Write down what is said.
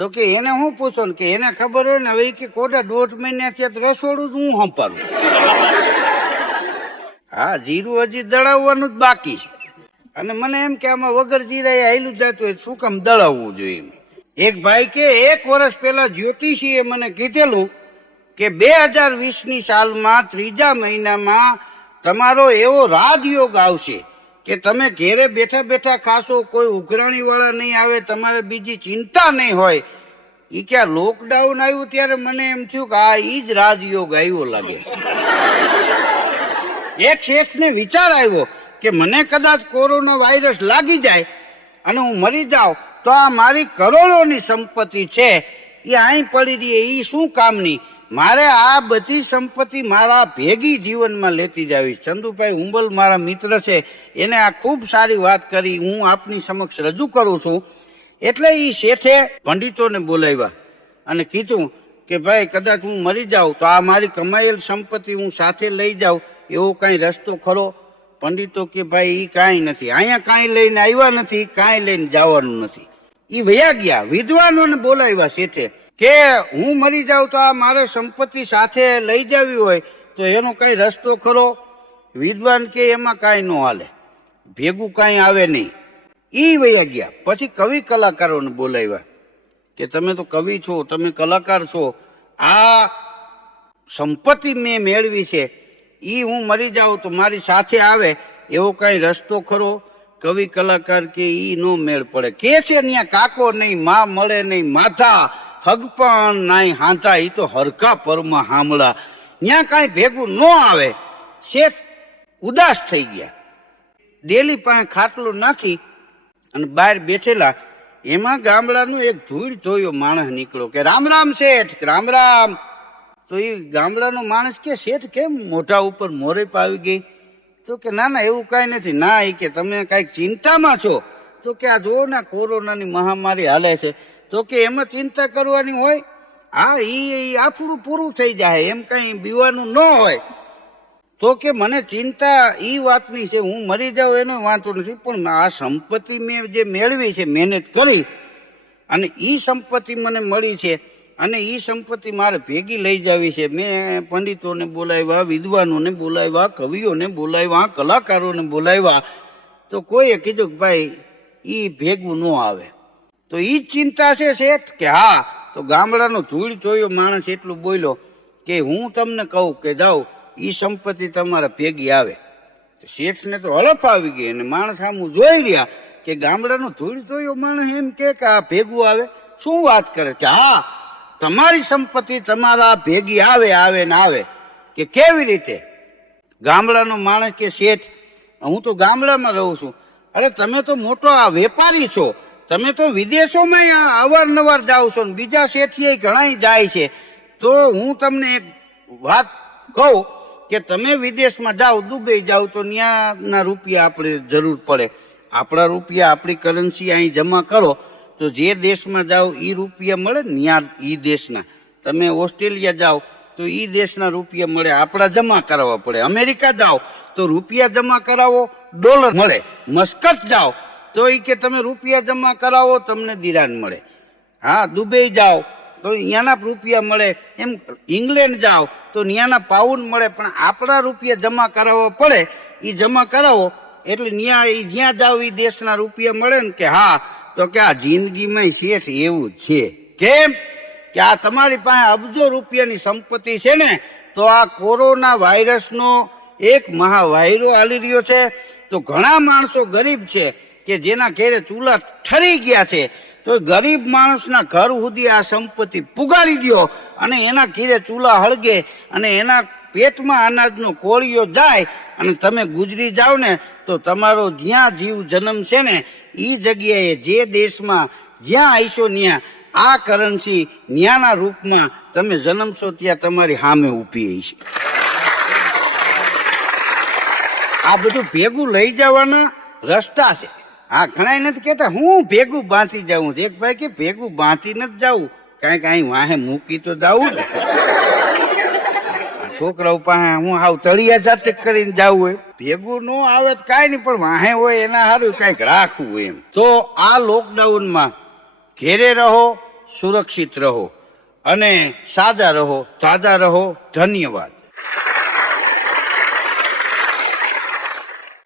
તો કે એને હું પૂછો ને કે એને ખબર હોય ને હવે કે કોડા 1.5 મહિના થયા તો રસોડું જ હું સંભાળું. હા, જીરું હજી દળાવવાનું જ બાકી છે. અને મને એમ કે આમાં વગર જીરા હાલ્યું જતું હોય શું કામ દળાવવું જોઈએ. એક ભાઈ કે 1 વર્ષ પહેલા જ્યોતિષીએ મને કીધેલું કે 2020ની સાલમાં 3જા મહિનામાં તમારો એવો રાજયોગ આવશે કે તમે ઘેરે બેઠા બેઠા ખાશો, કોઈ ઉઘરાણી વાળા નહીં આવે, તમારે બીજી ચિંતા નહીં હોય. એ કે લોકડાઉન આવ્યું ત્યારે મને એમ થયું કે આ ઈ જ રાજયોગ આવ્યો લાગે. એક શેઠને વિચાર આવ્યો કે મને કદાચ કોરોના વાયરસ લાગી જાય અને હું મરી જાઉં તો આ મારી કરોડોની સંપત્તિ છે એ અહીં પડી રહી, એ શું કામની. મારે આ બધી સંપત્તિ મારા ભેગી જીવનમાં લેતી જાવી. ચંદુભાઈ હુંબલ મારા મિત્ર છે, એને આ ખૂબ સારી વાત કરી, હું આપની સમક્ષ રજૂ કરું છું. એટલે એ શેઠે પંડિતોને બોલાવ્યા અને કીધું કે ભાઈ કદાચ હું મરી જાઉં તો આ મારી કમાયેલ સંપત્તિ હું સાથે લઈ જાઉં, એવો કાંઈ રસ્તો ખરો? પંડિતો કે ભાઈ એ કાંઈ નથી, અહીંયા કાંઈ લઈને આવ્યા નથી, કાંઈ લઈને જવાનું નથી. એ વયા ગયા. વિદ્વાનોને બોલાવ્યા શેઠે કે હું મરી જાઉં તો આ મારે સંપત્તિ સાથે લઈ જવી હોય તો એનો કાંઈ રસ્તો ખરો? વિદ્વાન કે એમાં કાંઈ ન હાલે, ભેગું કાંઈ આવે નહીં. એ વયા ગયા. પછી કવિ કલાકારોને બોલાવ્યા કે તમે તો કવિ છો, તમે કલાકાર છો, આ સંપત્તિ મેં મેળવી છે એ હું મરી જાઉં તો મારી સાથે આવે એવો કાંઈ રસ્તો ખરો? કવિ કલાકાર કે ઈ નો મેળ પડે. કે છે ત્યાં કાકો નહીં, માં મળે નહીં, માથા હગપણ નાઈ હાંતા, એ તો હરખા પરમાં હામળા, ત્યાં કાંઈ ભેગું ન આવે. શેઠ ઉદાસ થઈ ગયા. ડેલી પાસે ખાટલું નાખી અને બહાર બેઠેલા, એમાં ગામડાનો એક ધૂળ ધોયો માણસ નીકળ્યો કે રામ રામ શેઠ, રામ રામ. તો એ ગામડાનો માણસ કે શેઠ કેમ મોઢા ઉપર મોરેપ આવી ગઈ? તો કે ના ના એવું કાંઈ નથી. ના, એ કે તમે કાંઈક ચિંતામાં છો. તો કે આ જુઓ ને કોરોનાની મહામારી હાલે છે. તો કે એમાં ચિંતા કરવાની હોય? હા, એ આપણું પૂરું થઈ જાય, એમ કાંઈ બીવાનું ન હોય. તો કે મને ચિંતા એ વાતની છે, હું મરી જાઉં એનો વાંધો નથી, પણ આ સંપત્તિ મેં જે મેળવી છે મહેનત કરી અને એ સંપત્તિ મને મળી છે અને એ સંપત્તિ મારે ભેગી લઈ જવી છે. મેં પંડિતોને બોલાવ્યા, વિદ્વાનોને બોલાવ્યા, કવિઓને બોલાવ્યા, કલાકારોને બોલાવ્યા. તો કોઈએ કીધું કે ભાઈ એ ભેગું ન આવે. તો એ જ ચિંતા છે શેઠ? કે હા. તો ગામડાનો ધૂળ જોયો માણસ એટલું બોલ્યો કે હું તમને કહું કે જાઓ એ સંપત્તિ તમારા ભેગી આવે. શેઠને તો હળફ આવી ગઈ અને માણસ આમ જોઈ રહ્યા કે ગામડાનો ધૂળ જોયો માણસ એમ કે આ ભેગું આવે? શું વાત કરે? કે હા, તમારી સંપત્તિ તમારા ભેગી આવે, આવે ને આવે. કે કેવી રીતે? ગામડાનો માણસ કે શેઠ હું તો ગામડામાં રહું છું. અરે તમે તો મોટો આ વેપારી છો, તમે તો વિદેશોમાં અવારનવાર જાઓ છો ને બીજા શેઠીએ ઘણા જાય છે. તો હું તમને એક વાત કહું કે તમે વિદેશમાં જાઓ, દુબઈ જાઓ તો ત્યાંના રૂપિયા આપણે જરૂર પડે. આપણા રૂપિયા, આપણી કરન્સી અહીં જમા કરો તો જે દેશમાં જાઓ એ રૂપિયા મળે ને ત્યાં એ દેશના. તમે ઓસ્ટ્રેલિયા જાઓ તો એ દેશના રૂપિયા મળે, આપણા જમા કરાવવા પડે. અમેરિકા જાઓ તો રૂપિયા જમા કરાવો, ડોલર મળે. મસ્કત જાઓ તો એ કે તમે રૂપિયા જમા કરાવો, તમને દિરાણ મળે. હા, દુબઈ જાઓ તો અહીંયાના રૂપિયા મળે. એમ ઇંગ્લેન્ડ જાઓ તો ત્યાંના પાઉન્ડ મળે. પણ આપણા રૂપિયા જમા કરાવવા પડે. એ જમા કરાવો એટલે જ્યાં જાઓ એ દેશના રૂપિયા મળે ને. કે હા. તો કે આ જિંદગીમાં શેઠ એવું છે. કેમ? કે આ તમારી પાસે અબજો રૂપિયાની સંપત્તિ છે ને, તો આ કોરોના વાયરસનો એક મહાવાયરો હાલી રહ્યો છે. તો ઘણા માણસો ગરીબ છે કે જેના ઘેરે ચૂલા ઠરી ગયા છે. તો ગરીબ માણસના ઘર સુધી આ સંપત્તિ પુગાડી દો અને એના ઘેરે ચૂલા હળગે અને એના પેટમાં અનાજનો કોળિયો જાય અને તમે ગુજરી જાઓ ને તો તમારો જ્યાં જીવ જન્મ છે ને એ જગ્યાએ જે દેશમાં જ્યાં આવીશો ત્યાં આ કરન્સી ન્યાના રૂપમાં તમે જન્મશો ત્યાં તમારી સામે ઊભી હશે. આ બધું ભેગું લઈ જવાના રસ્તા છે. હા, ઘણા નથી કહેતા હું ભેગું બાંધી જાઉં. એક ભાઈ કે ભેગું બાંધી નથી જવું, કાંઈક અહીં વાહે મૂકી તો જવું ને. છોકરાઓ પાસે હું હાવ તળિયા જાતે કરીને જવું હોય, ભેગું ન આવે તો કાંઈ નહીં, પણ વાહે હોય એના સારું કાંઈક રાખવું એમ. તો આ લોકડાઉનમાં ઘેરે રહો, સુરક્ષિત રહો અને સાદા રહો, તાજા રહો. ધન્યવાદ.